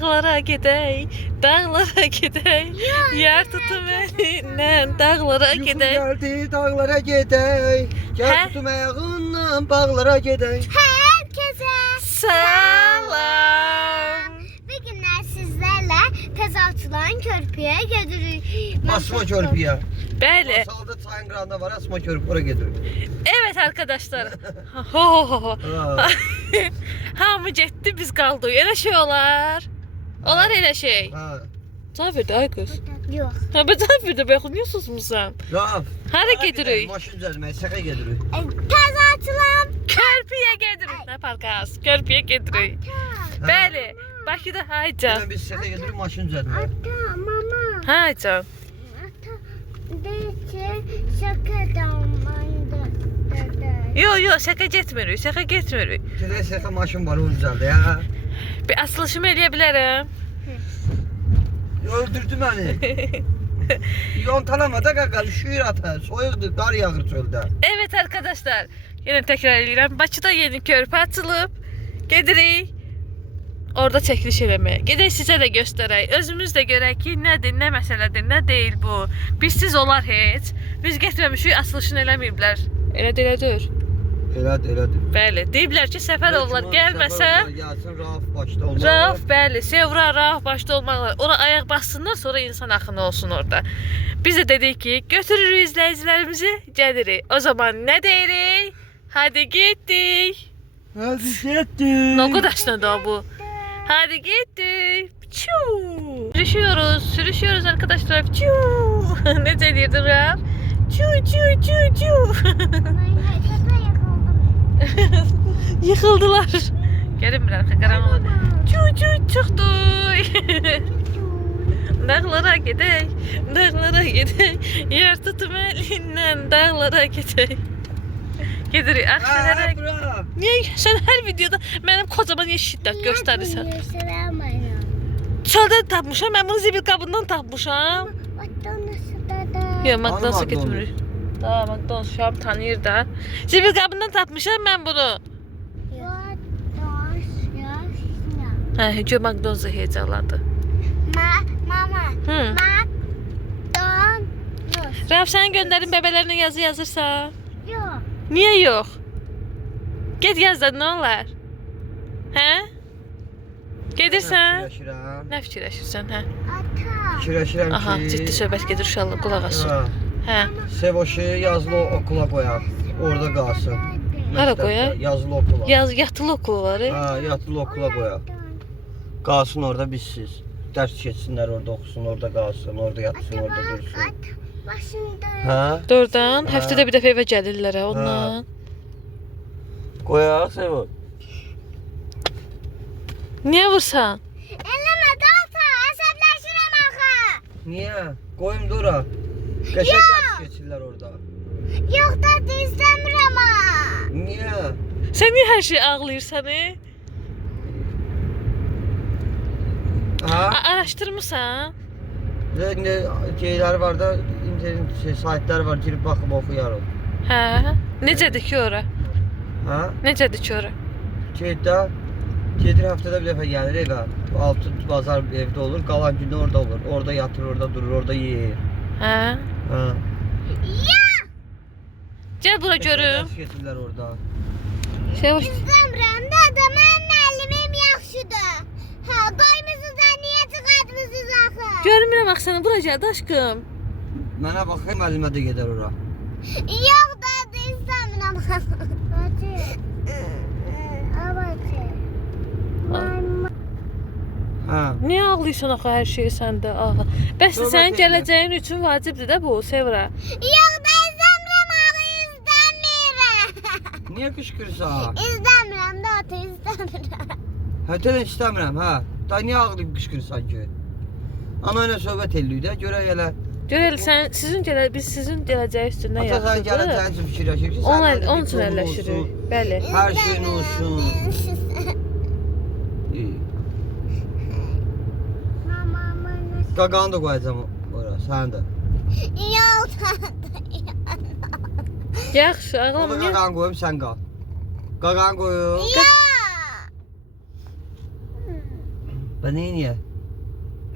dağlara gedək, dağlara gedək. Yer tutum elindən, dağlara Yuxu gedək. geldi dağlara gedək. Gel Hə? tutum ayağından bağlara gedək. Herkese Salam. bir günler sizlerle tezatçıların körpüye gidiyoruz. Asma körpüye. Bəli. Masalda çayın qırağında var, asma körpü oraya gidiyor. Evet arkadaşlar. Ho ho ho ho. Ha. Hamı getdi, biz qaldıq. Elə şey olar. Olar elə şey. Ha. Cavab verdi ay qız. Yok. Ha, ben cavab verdi, baxın, niyə susmusan? Raf. Hara gedirik? Maşın düzəlməyə, səqə gedirik. Tezatçılar. Körpüyə gedirik. Nə parkas? Körpüyə gedirik. Bəli. Bakıda haycan. Biz səqə gedirik, maşın düzəlməyə. Ata, mama. Haycan. Ata, deyəcək, şakadan mandı. Yo, şaka getmirik, şaka getmirik. Gedək səqə maşın var, onu düzəldi ya. Bir açılışımı eləyə bilərəm. Öldürdü məni. Yontalama da qaqa, üşüyür ata. Soyuqdur, qar yağır çöldə. Evet arkadaşlar, yine tekrar edirəm. Bakıda yeni körpü açılıb. Gedirik. Orada çəkiliş eləməyə. Gedək sizə də göstərək. Özümüz də görək ki, nədir, nə məsələdir, nə deyil bu. Bizsiz olar heç. Biz getməmişik, açılışını eləməyiblər. Elədir. Elədir. Bəli, deyiblər ki, səfər olurlar, gəlməsə. Gəlsin, Rauf başda olmalı. Rauf, bəli, Sevra, Rauf başda olmalılar. Ora ayaq bassınlar, sonra insan axını olsun orada. Biz də dedik ki, götürürük izləyicilərimizi, gəlirik. O zaman nə deyirik? Hadi getdik. Hadi getdik. Ne kadar da bu? Hadi gittik. Sürüşüyoruz arkadaşlar. Ne dediydin Rauf? Yıkıldılar. Gelin bir arka karanlığı. Çıktı. Dağlara gidek, yer tutum elinden dağlara gidek. Gedirik, axşamlara. Niye sen her videoda benim kocaman niye şiddet gösterirsen? Çölden tapmışam, ben bunu zibil qabından tapmışam. Yok, McDonald's'a getmirik. Da, McDonald's şu an tanıyır da. Zibil qabından tapmışam ben bunu. Ha, Hücü McDonald's'a heyecanlandı. Mama. Hı. McDonald's. Rauf, sen gönderin bebelerine yazı yazırsa. Yok. Niye yok? Get yaz da ne olar? He? Gedirsən? Nə fikirləşirsən, hə? Ata. Fikirləşirəm ki... Aha, ciddi söhbət gedir, uşaqlar qulaq asın. Hə. Sevoşu yazılı okula qoyaq, orada qalsın. Hara Məktəbdə, qoyaq? Yazılı okula. Yatılı okulu var. Ha, yatılı okula qoyaq. Qalsın orada bizsiz. Dərs keçsinlər, orada oxusun, orada qalsın, orada yatsın, orada dursun. Başında. Hə? Doğrudan, həftədə bir dəfə evə gəlirlər hə, ondan. Qoyaq Sevoş. Niyə vursan? Eləmə Ata, əsəbləşirəm axı. Niyə? Qoyum da ora. Qəşəng dərs keçirlər orada. Yox da istəmirəm ha. Niyə? Sən niyə hər şey ağlayırsan, Ha? Araşdırmısan? İndi şeylər var da, internet saytlar var, girib baxıb oxuyarıq. Hə. Necədir ki ora? Hə? Necədir ki ora? Şeydə gedir həftədə bir dəfə gəlir evə. Altı bazar evdə olur, qalan gündə orada olur. Orada yatır, orada durur, orada yeyir. Hə. Hə. Gəl bura görüm. Dərs keçirlər orada. Şey var. İstəmirəm də mənim müəllimim yaxşıdır. Hə, qoymusunuz niyə çıxartmısınız axı? Görmürəm axı səni, bura gəl aşkım. Mənə baxayım, müəllimə də gedər ora. Yox da istəmirəm. Bacı. Abacı. Hə. Niyə ağlayırsan axı hər şey səndə? Aha. Bəs Söhbət sənin etmə. gələcəyin üçün vacibdir də bu, Sevra. Yox da istəmirəm axı, istəmirəm. Niyə qışqırırsan? İstəmirəm də ata, istəmirəm. Hətən istəmirəm, hə. Da niyə ağlayıb qışqırırsan ki? Ana ilə söhbət eləyirik də, görək elə. Görəl biz sizin gələcəyi üstündən Ata sən gələcəyin yaxşıdır. üçün fikirləşir ki, Onun üçün əlləşirik. Bəli. Hər şeyin olsun. Mamamın Qaqanı da qoyacam ora, sənin də. yox da. Yaxşı, Ona ağlama. Niyə? qaqanı qoyum, sən qal. Qaqanı qoyum. Yox. Ben niye?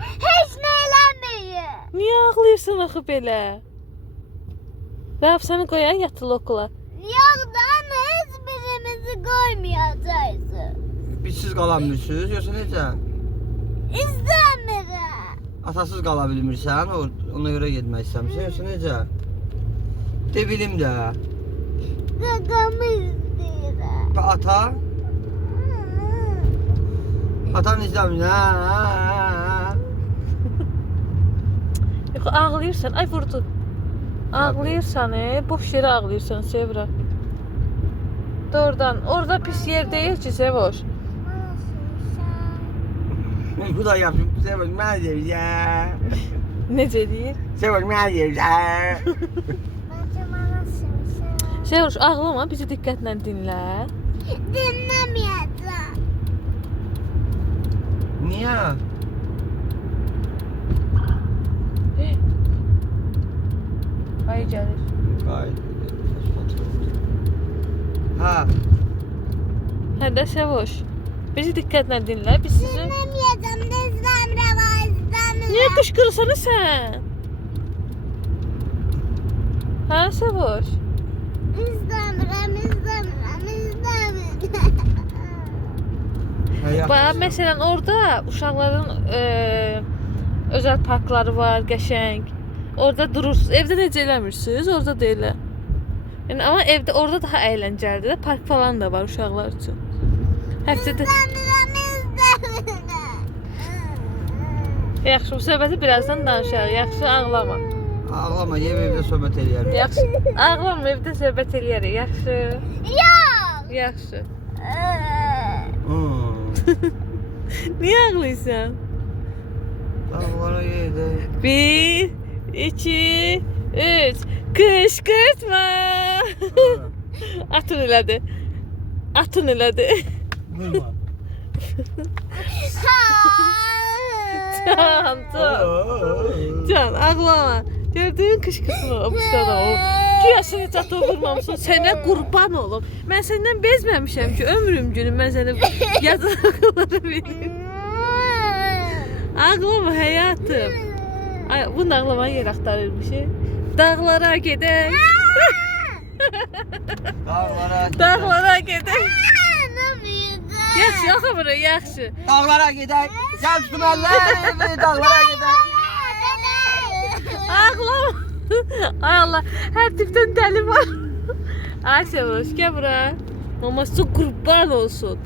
Heç nə eləməyir. Niyə ağlayırsan axı belə? Rəf səni qoyan yatılı okula. Yoxdan heç birimizi qoymayacaqsın. Biz siz qalamıyorsunuz, yoxsa necə? İstəmirəm. Atasız qala bilmirsən, ona görə getmək istəmirsən, yoxsa necə? De bilim də. Qaqamı istəyirəm. Ata? Atan istəmir. Yox, ağlayırsan. Ay vurdu. Ağlayırsan, boş yerə ağlayırsan Sevra. Doğrudan, orada pis yer deyil ki Sevoş. Bu da yapayım. Sevoş, mən deyirəm. Necə deyir? Sevoş, mən deyirəm. Sevoş, ağlama, bizi diqqətlə dinlə. Dinləməyəcəm. Niyə? Ay gəlir. Ay. Ha. Hə də Sevoş. Bizi diqqətlə dinlə. Biz sizi... Dinləməyəcəm. İstəmirəm. İstəmirəm. Niyə qışqırırsan sən? Hə Sevoş? İstəmirəm. Bax, məsələn, orada uşaqların özəl parkları var, qəşəng. Orada durursunuz. Evdə necə eləmirsiniz? Orada da elə. Yəni, amma evdə orada daha əyləncəlidir də. Park falan da var uşaqlar üçün. Həftədə... Yaxşı, bu söhbəti birazdan danışarıq. Yaxşı, ağlama. Ağlama, evdə söhbət eləyərik. Yaxşı, ağlama, evdə söhbət eləyərik. Yaxşı. Yox. Yaxşı. Niyə ağlayırsan? Dağlara gedək. 1, 2, 3. Qışqırtma. Atın elədi. Atın elədi. Vurma. Can, ağlama. Gördüyün qışqırtma o sırada o. Güya sən heç atı vurmamışsın. Sənə qurban olum. Mən səndən bezməmişəm ki, ömrüm günü mən səni yazıqlara verim. Ağlama həyatım. Ay, bunu ağlamaya yer axtarırmışıq. Dağlara gedək. Dağlara gedək. Yaxşı, yaxşı bura, yaxşı. Dağlara gedək. Gəl tutun əllər. Dağlara gedək. Ağlama. Ay Allah, hər tipdən dəli var. Ay Sevoş, gəl bura. Mama su qurban olsun.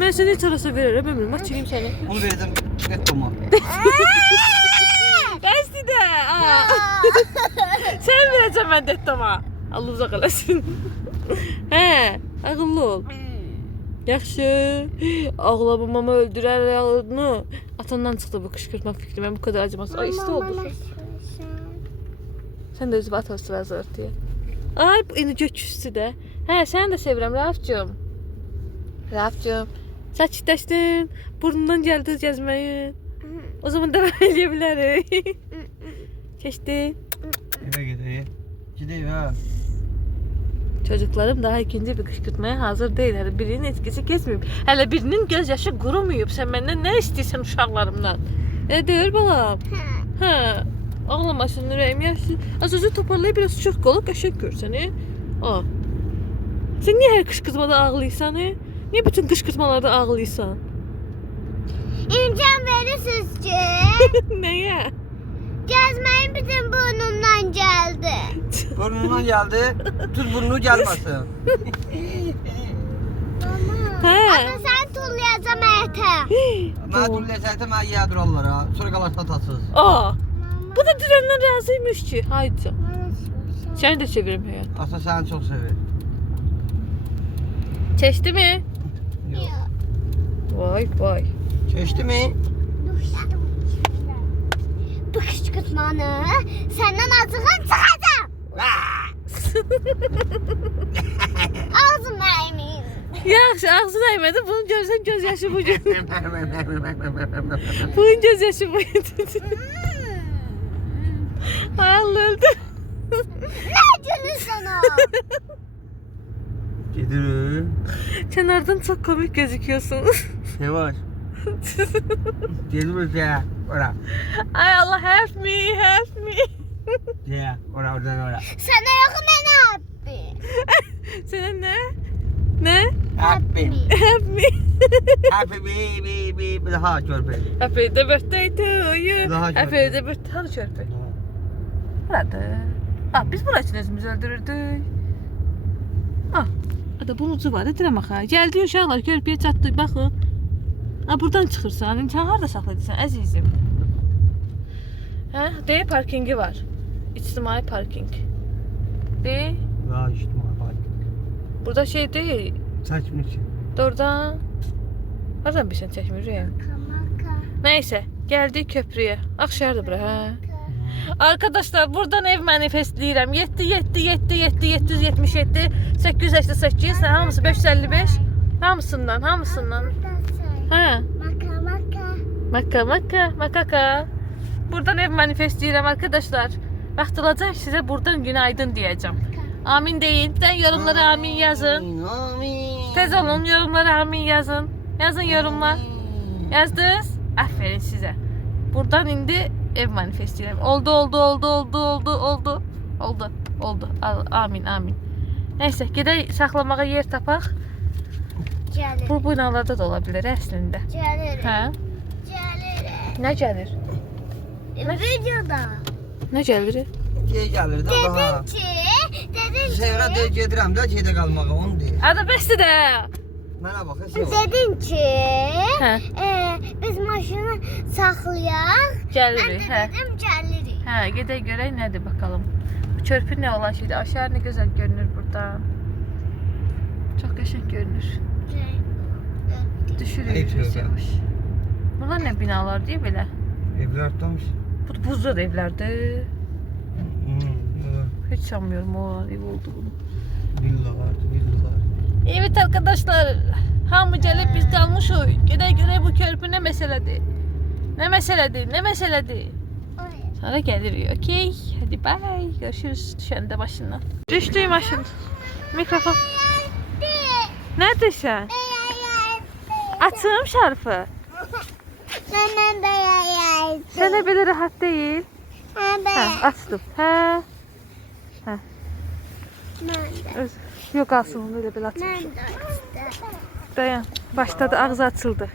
Mən səni heç arasa verərəm ömrüm. Bax, çəkeyim səni. Onu verdim. Getdoma. Bəsdi də. Sən verəcəm mən dettoma. Allah uzaq eləsin. Hə, ağıllı ol. Yaxşı. Ağlama, mama öldürər onu. Atandan çıxdı bu qışqırtma fikri. Mən bu qədər acımasın. Ay, isti oldu. Sən də özünü atası vəzir deyə. Ay, bu indi gök üstü də. Hə, səni də sevirəm Rafcığım. Rafcığım, sakitləşdin. Burnundan gəldi gəzməyin. O zaman devam edə bilərik. Keçdi. Evə gedək. Gedək ha. Çocuklarım daha ikinci bir qışqırtmaya hazır deyil. Hələ birinin etkisi keçməyib. Hələ birinin göz yaşı qurumuyub. Sən məndən nə istəyirsən uşaqlarımdan? Deyir balam. Hə. Ağlamasın ürəyim yaşlı. Az-azı toparlayıb biraz çox qolu qəşəng görsən. Sən niyə hər qışqırtmada ağlayırsan? Niyə bütün qışqırtmalarda ağlayırsan? İmkan verirsiniz ki, Nəyə? gəzməyin bütün burnumdan gəldi. Burnundan gəldi. Tut burnunu gəlməsin. Hə. Ana sən tullayacam ətə. Mən dur ləzzəti mən yedir onlara. Sonra qalarsa atasız. Bu da dirəndən razıymış ki. Haydi. Səni də sevirəm həyat. Ata səni çox sevir. Keçdi mi? Yox. Vay vay. Keçdi mi? Bu qışqırtmanı səndən acığın çıxacaq. Ağzım əymin. Yaxşı, ağzı dəymədi. Bunu görsən göz yaşı bu gün. Bunun göz yaşı bu gün. Ay Allah öldü. Nə gülürsən o? Gedirik. Kənardan çox komik gözüküyorsun. Yavaş. Dedim ya. Ora. Ay Allah, help me, help me. Ya. Oradan ora. Sana yok ben abi. Senin ne? Ne? Happy. Help me. Happy baby. Daha körpe. Happy the birthday to you. Daha Happy çörpe. the birthday. Hadi çörpe. Burada. Biz bura için özümüzü öldürürdük. Ada bulucu var, edirəm axı. Gəldi uşaqlar, körpüyə çatdı, baxın. Buradan çıxırsan, sən harada saxlayırsan, əzizim? De, parkingi var. İctimai parking. De, Daha içtim bak. burada şey değil. Saçmışsın. Doğrudan. Hardan bilsən çəkmirik? Kamaka. Neyse, gəldik köprüyə. Axşardır bura, hə? Arkadaşlar buradan ev manifestləyirəm. 777 888 hamısı 555. Hamısından. Hə? Makaka. Buradan ev manifestləyirəm arkadaşlar. Vaxt olacaq sizə buradan günaydın deyəcəm. Amin deyin. Sən yorumlara amin yazın. Amin. Tez olun, yorumlara amin yazın. Yazın yorumlar. Yazdınız? Aferin sizə. Buradan indi ev manifestləyirəm. Oldu. Amin. Neyse, gedək saxlamağa yer tapaq. Gəlir. Bu binalarda da ola bilər əslində. Gəlir. Hə? Gəlir. Nə gəlir? Videoda. Nə gəlir? Şey gelir de daha. Dedin Seyra ki. de gedirəm də şeydə qalmağa onu deyir. Ada bəsdir də. Mənə bax, şey var. Dedin ki. Hə. Biz maşını saxlayaq. Ben Gəlirik, de hə. dedim gəlirik. Hə, gedək görək nədir bakalım. Bu körpü nə olan şeydir? Aşağı nə gözəl görünür buradan. Çox qəşəng görünür. Düşürük Ayıp yavaş tövbe. yavaş. Bunlar nə binalar deyə belə? Evler tutmuş. Bu buzlu evlərdir. Hiç sanmıyorum o ev olduğunu. Villalar. Evet arkadaşlar, hamı gəlib biz qalmışıq. Gedək görək bu körpü nə məsələdir. Nə məsələdir. Sonra gəlirik, okey? Hadi bay, görüşürüz düşəndə başından. Düşdük maşın. Mikrofon. Nədirsən? Açım şarfı. Hemen beyaz. Sənə belə rahat deyil. Hə, açdım. Hə. Yox, qalsın onu elə açmış. Dayan, başladı, ağzı açıldı.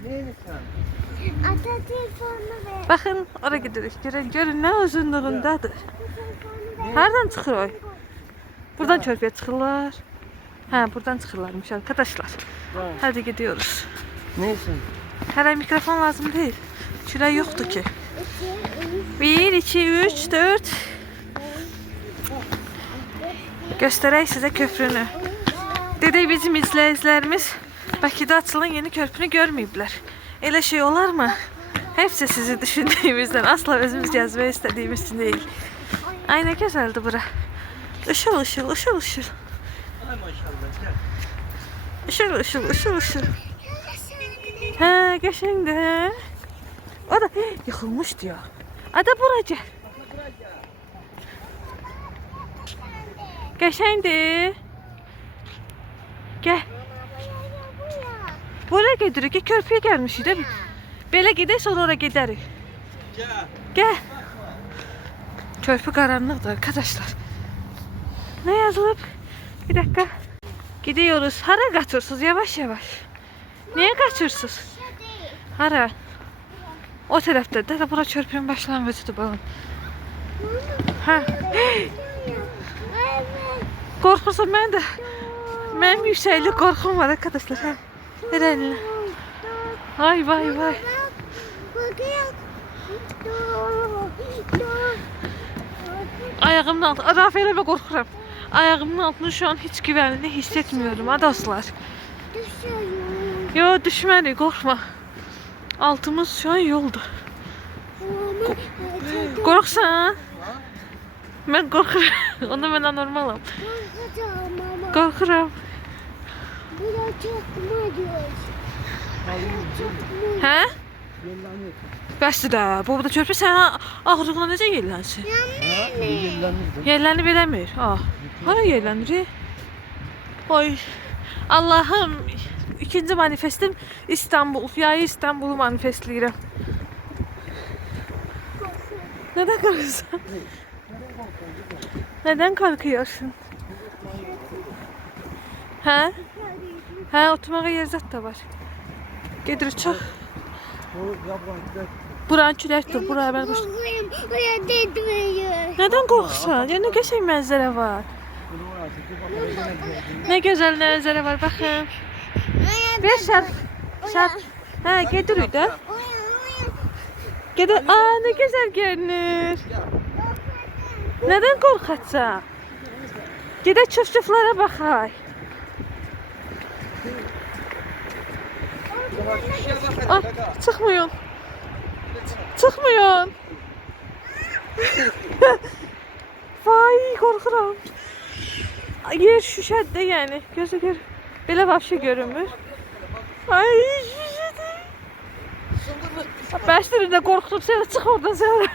Ata telefonunu ver. Baxın, ora gidirik. Görün nə uzunluğundadır. Hardan çıxır o? Buradan körpüyə çıxırlar. Hə, buradan çıxırlarmış arkadaşlar. Hadi gidiyoruz. Neyse. Hələ mikrofon lazım deyil. Kürək yoxdur ki. 1, 2, 3, 4. Göstərək sizə köprünü. Dedik bizim izləyicilərimiz Bakıda açılan yeni körpünü görməyiblər. Elə şey olar mı? Hepsi sizi düşündüğümüzden, asla özümüz gezmeyi istediğimiz için değil. Ay ne güzeldi bura. Işıl ışıl. Ay maşallah gel. Işıl. Ha, geçendi ha. O da yıkılmıştı ya. Ada bura gel. Geçendi. Gel. Buraya gedirik ki körpüye gelmişik değil mi? Belə gedək sonra oraya gedərik. Gel. Körpü karanlıqdır arkadaşlar. Ne yazılıb? Bir dakika. Gidiyoruz. Hara kaçırsınız? Yavaş. Niye kaçırsınız? Hara? O tərəfdə də. Bura körpünün başlanğıcıdır balım. Ha. Qorxursan mən də. Mənim yüksəklik qorxum var arkadaşlar. Ha. Ver elini. Vay. Ayağımın altı. Rafael'e korkuram. Ayağımın altını şu an hiç güvenli hissetmiyorum ha dostlar. Yo düşmeli korkma. Altımız şu an yoldu. Korksan. Ben korkuram. Onu ben anormalım. Korkuram. Hə? Bəsdir də. Bu da körpü sənə ağrıqla necə yerlənsin? Yerlənib eləmir. Hara yerlənir? Oy. Allahım. ikinci manifestim İstanbul. Yayı İstanbul'u manifestləyirəm. Neden korkuyorsun? Neden korkuyorsun? Hə? Hə, oturmağa yer zat da var. Gedir çox. Buranın küləkdir, buraya mən baş... Oraya değdirmiyor. Neden korksan? Ya ne geçen mənzərə var. Ne güzel mənzərə var, baxın. Ver şarf. Şarf. Hə, gedirik də. Gedir. Aa, ne güzel görünür. Neden korkacaq? Gedək çuf-çuflara baxay. Ah, çıkmıyorsun. Çıkmıyorsun. Vay, korkuram. Yer şüşədə yani. Gözü gör. Belə vapşe görünmür. Ay, şüşədə. Bəşdir də qorxutup seni çıx oradan sonra.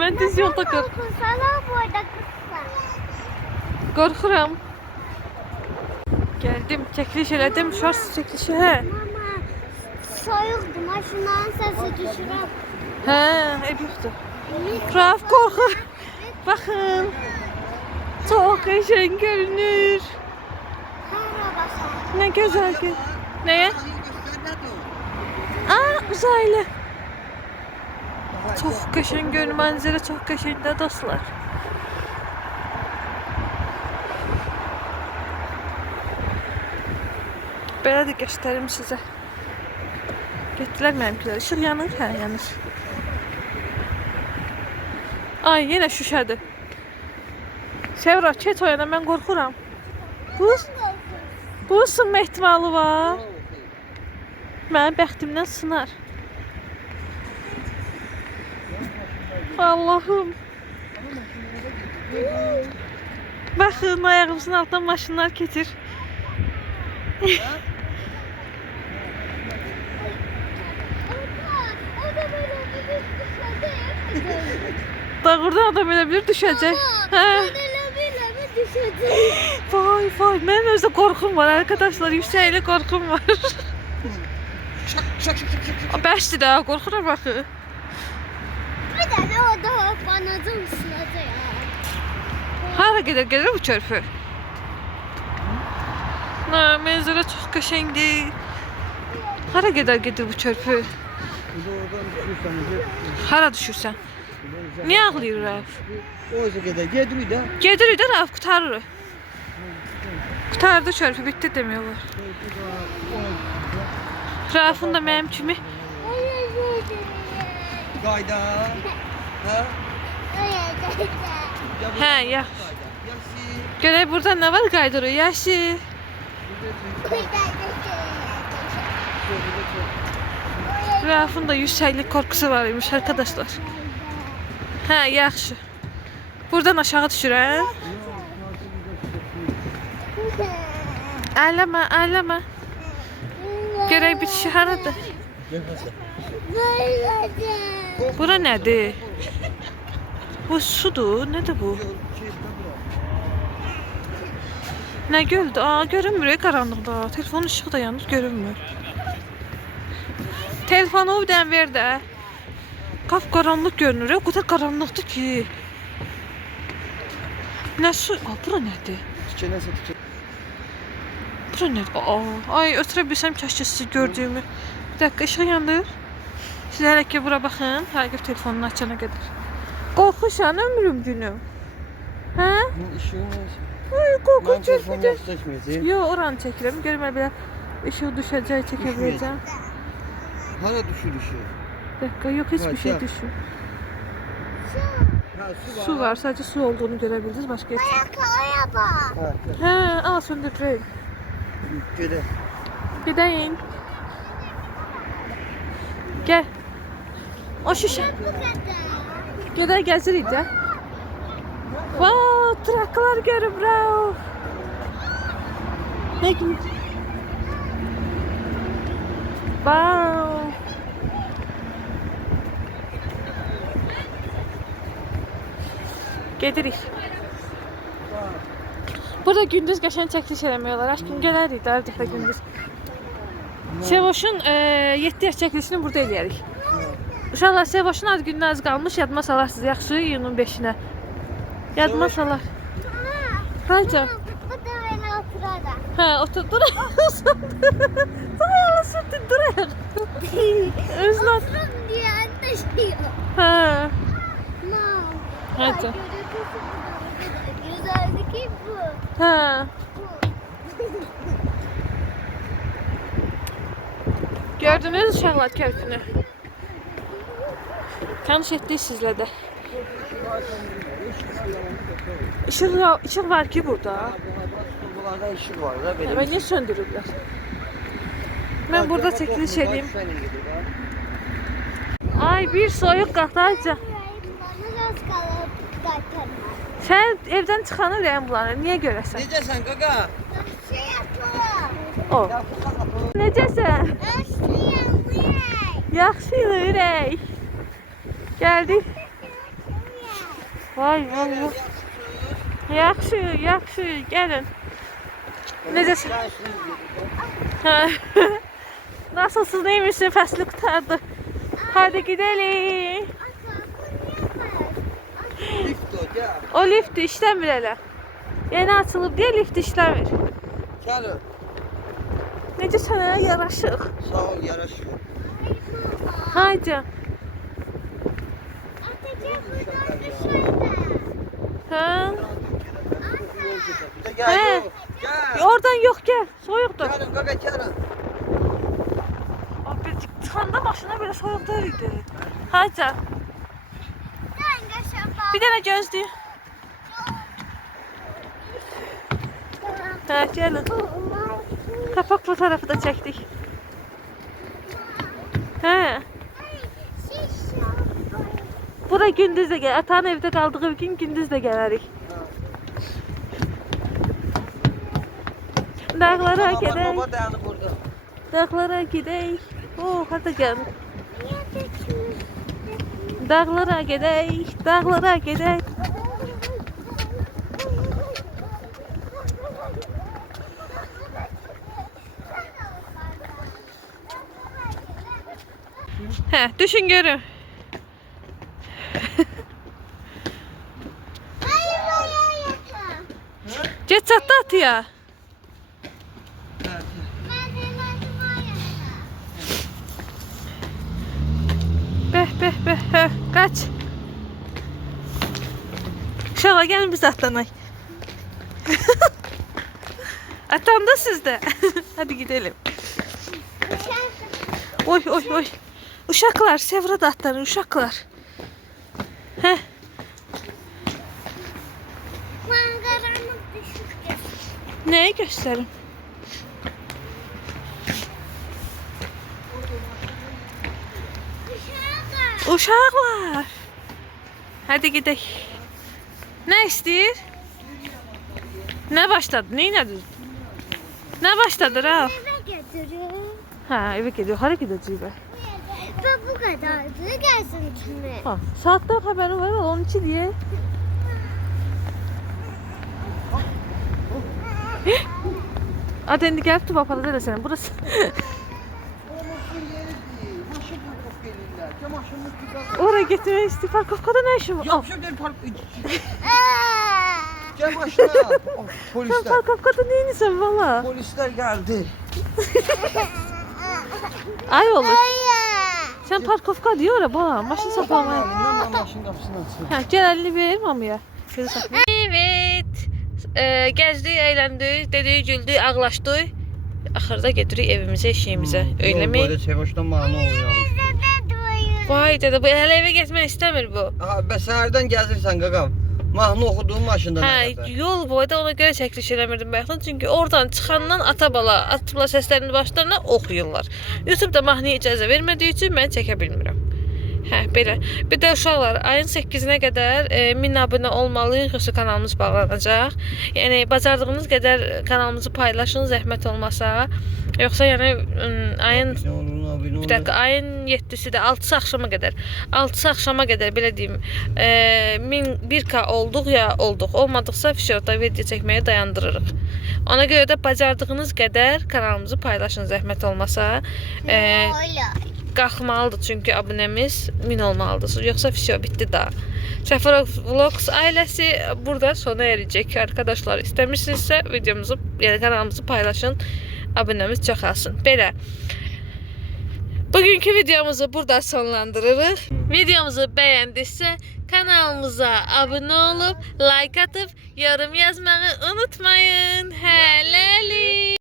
Mən düz yolda qorxuram. Sana burada kızsa. Qorxuram. Geldim, çəkiliş elədim. Şors çəkilişi, hə. Mama, soyuqdur. Maşınların səsi düşürəm. Hə, ev yoxdur. Raf qorxur. Baxın. Çox qəşəng görünür. Hara basar. Ne güzel ki. Neye? Aa, uzaylı. Çox qəşəng görünür, mənzərə çox qəşəngdir dostlar. Belə də göstərim sizə. Getdilər mənimkilər. İşıq yanır, hə, yanır. Ay, yenə şüşədir. Sevra, keç o yana, mən qorxuram. Bu ısınma ehtimalı var. Mənim bəxtimdən sınar. Allahım. Baxın, ayağımızın altından maşınlar keçir. Dağırdan adam elə bilir düşəcək. Hə. Vay vay, mənim özdə qorxum var arkadaşlar, yüksəkli qorxum var. Bəşdir də, qorxuram axı. Bir tane orada banacım ısıladı ya. Hara gedir bu çörpü? Ha, mənzərə çox qəşəngdir. Hara gedir bu çörpü? Hara düşürsən? Niyə ağlayır Rəf? O yüzden gider. Gedirik de. Gedirik də Rəf, qutarırıq. Qutardı çörpü, bitdi demək olar. Rəfin də mənim kimi. Qayda. Ha? Hə, yaxşı. Görək burada nə var qaydırır, yaxşı. Rəfin də yüksəklik korkusu var imiş arkadaşlar. Hə, yaxşı. Buradan aşağı düşürəm. Ələmə, ələmə. Görək bitişi haradır? Bura nədir? Bu sudur, nədir bu? Nə göldür? Aa, görünmür qaranlıqda. Telefonun ışığı da yanır, görünmür. Telefonu bir dənə ver də. Qap qaranlıq görünür. O qədər qaranlıqdır ki. Nə su? Aa, bura nədir? Tükənəsə tükən. Bura nədir? Aa, ay, ötürə bilsəm kəşke sizi gördüyümü. Bir dakika, ışığı yandır. Siz hələ ki bura baxın. Həqiq telefonunu açana qədər. Qorxuşan ömrüm günüm. Hə? Bu ışığı neyse. Ay, Ben qorxunç telefonla çəkəcək. seçmeyeceğim. Yo, oranı çəkirəm. Görmə belə ışığı düşəcək, çəkə biləcəm. Hala düşür ışığı. Bir dakika, yok hiçbir şey Bak. düşmüyor. Ha su var. Su var, sadece su olduğunu görebiliriz. Başka hiç. Ayakkabıya bak. Ha, He, al söndüreyim. gider. Gideyim. Gel. O şişe. Bu kadar. Gedək gəzirik də. Wow, traklar görüb rav. Ne gibi? Wow. Gedirik. Burada gündüz qəşəng çəkiliş eləmək olar. Aşkım gələrik də hər dəfə gündüz. Sevoşun 7 yaş çəkilişini burada eləyərik. Uşaqlar, Sevoşun ad gününə az qalmış, yadıma salarsınız. Yaxşı, iyunun 5-nə. Yadıma salar. Hayca. Bu da böyle oturarlar. Hə, otur, dur. Dayalı sürdün, dur ayaq. Özünə. Oturun diye taşıyor. Hə. Mam. Hayca. Güzeldi ki bu. Hə. Gördünüz uşaqlar körpünü. Tanış etdik sizlə də. İşıq var ki burada. Bunlarda işi var da benim. Mən niyə söndürüblər? Mən burada çəkiliş edeyim. Ay, bir soyuq qatayca. Bana az kalıp zaten. Sən evdən çıxanı ürəyin bulanır. Niyə görəsən? Necəsən qaqa? Şey yapalım. O. Necəsən? Yaşlıyım bu yay. Yaxşı ürək. Gəldik. Vay vay vay. Yaxşı, yaxşı. Gəlin. Necəsən? Hə. Nasılsınız? Neymişsin? Fəsli qutardı. Hadi gidelim. Lift o, gəl. O lift işləmir elə. Yeni açılıb deyə lift işləmir. Gəl. Necə sənə yaraşır? Sağ ol, yaraşır. Haydi. Atacağım buradan dışarıda. Hə? Gəl. Gəl. Oradan yox, gəl. Soyuqdur. Gəlin qaqa, gəlin. Abi, çıxanda maşına belə soyuq deyil idi. Haydi. Ben kaşıma. Bir dənə gözləyir. Hə, gəlin. Kapak fotoğrafı da çəkdik. Hə. Bura gündüz də gəl. Atanın evdə qaldığı gün gündüz də gələrik. Dağlara gedək. Baba dayanıb burada. Dağlara gedək. Hadi gəlin. Dağlara gedək. Dağlara gedək. Hə, düşün görün. Get çatdı atıya. Bəh, hə, qaç. Uşaqlar, gəlin biz atlanay. Atan da sizdə. Hadi gidelim. Oy, oy, oy. Uşaqlar, Sevra da atlanır, uşaqlar. Hə. Mangaranın düşük. Nəyi göstərim? Uşaqlar. Hadi gedək. Nə istəyir? Nə başladı? Neynədir? Nə başladı, Raf? Eve götürün. Hə, evə gediyor. Hara gedəcəyik bə? Ve bu kadardı. Gelsin kimi. Ha, saatdən xəbərin var, 12 deyə. Hadi indi gəlib tüb aparacaq da sənə. Burası. Oraya getmək istəyir. Parkovkada nə işin var? Al. Yapışım değil park. Gel başına. Oh, Sən polisler. parkovkada neyinsən valla? Polisler geldi. Ay olur. Hayır. Sən parkovka diyor ora bax. Maşın saxlamaya. Ben maşın kapısını açsın. Hə, gəl əlini ver mamaya. Gözü saxla. Evet. Gəzdik, əyləndik, dedik, güldük, ağlaşdıq. Axırda gedirik evimizə, eşiyimizə. Öyləmi? Böyle Sevoş'tan mağına oluyor. Vay dədə, bu hələ evə getmək istəmir bu. Aha, ben səhərdən gəzirsən qaqam. Mahnı oxuduğum maşında nə Hə, qədər? yol boyda ona görə çəkiliş eləmirdim bayaqdan. Çünki oradan çıxandan ata-bala, atıbla səslərini başlarına oxuyurlar. YouTube-da mahnıya icazə vermədiyi üçün mən çəkə bilmirəm. Hə, belə. Bir də uşaqlar, ayın 8-nə qədər 1000 abunə olmalıyıq, yoxsa kanalımız bağlanacaq. Yəni bacardığınız qədər kanalımızı paylaşın, zəhmət olmasa. Yoxsa yəni ayın Ne olur, ne olur, ne bir olur. dakika, ayın 7-si də 6-sı axşama qədər. 6-sı axşama qədər belə deyim. 1K olduq ya olduq. Olmadıqsa fişorda video çəkməyi dayandırırıq. Ona görə də bacardığınız qədər kanalımızı paylaşın zəhmət olmasa. Öyle. Qalxmalıdır çünki abunəmiz 1000 olmalıdır. Yoxsa fişo bitdi daha. Səfərov Vlogs ailəsi burada sona erəcək arkadaşlar. İstəmirsinizsə videomuzu, yəni kanalımızı paylaşın. Abunəmiz çoxalsın. Belə. Bugünkü videomuzu burada sonlandırırıq. Videomuzu bəyəndinizsə kanalımıza abunə olub, like atıb, yorum yazmağı unutmayın. Hələlik.